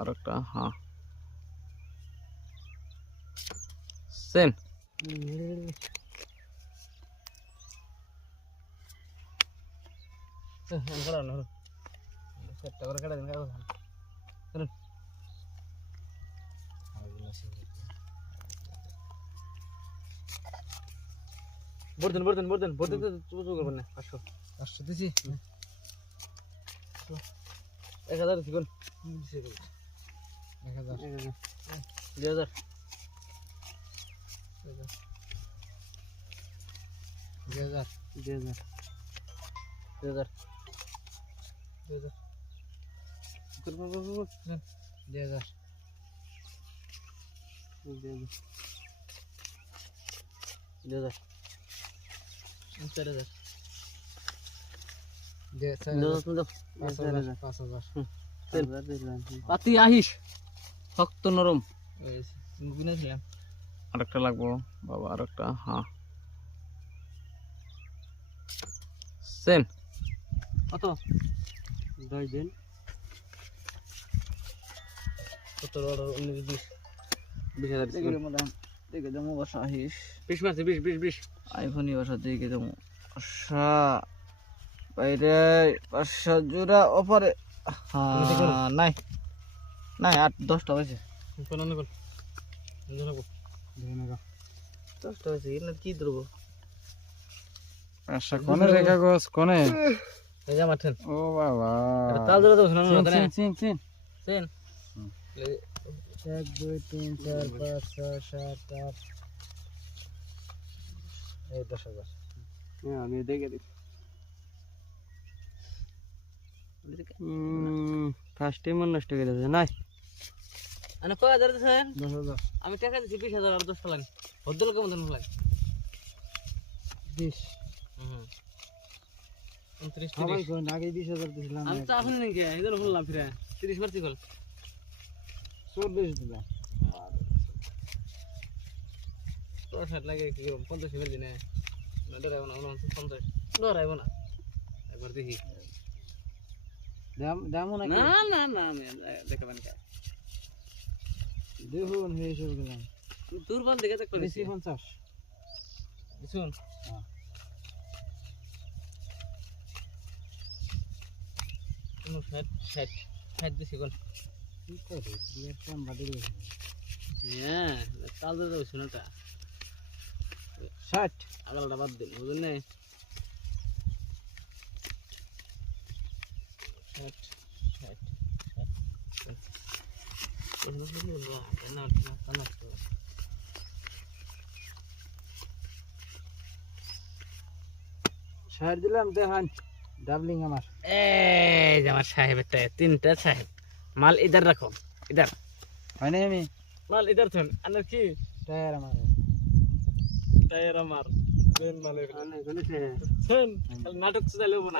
আর একটা হ্যাঁ সেন বর্ধন বর্ধন বর্ধন বর্ধন তো করবেন না 500 দিছি 1000 দিগুন 1000 2000 2000 2000 2000 পাতি আহিস শক্ত নরম আরেকটা লাগবো বাবা আরেকটা হ্যাঁ সেন কত 10 দিন কত 20,000 দেখে দেবো বাসা আহিস 20 মাসে 20 আইফোনই বাসা দেখে দেবো আশা বাইরে 500 জোড়া অফারে নাই নাই 8-10টা হয়েছে 10টা হয়েছে কি ধরবো আশা কোনে রেখা গোস কোনে এই যে মাঠেন ও বাবা তাল ধরে তো শুনুন না চিন 1 2 3 4 5 6 7 8 এই 10,000 হ্যাঁ আমি দেখে দিই ফার্স্ট টাইম নষ্ট করে দিয়েছে নাই আনে কয় হাজার দিছেন 10,000 আমি টাকা দিছি 20,000 আর 10 টাকা হদ্দল কেমন দেন লাগে 20 29 সবাই কোন আগে 20,000 দিছিলাম আমি তো এখন নাকি এদের বললাম ফিরে 30 মারছি কল 40 দিলাম তো শাট লাগে কি করব 50 ফেল দিনে না ডরাইব না 50 ডরাইব না একবার দেখি দাম না না না আমি দেখাবেন কা দেখুন হে সব দিলাম দুর্বল দেখে তো করেছি 50 শুন হ্যাঁ কোন 60 দিছি কোন কি করে একটা বাড়ি রয়েছে হ্যাঁ তাল ধরে দাও শুনটা 60 আগলটা বাদ দিন বুঝুন না 60 দিলাম দেখান ডাবলিং আমার এই যে আমার সাহেবের তিনটা সাহেব মাল ইধার রাখো ইধার হয় না আমি মাল ইধার থন আনার কি টায়ার আমার সেন মালের আনে কোনে সেন নাটক চাইলেও না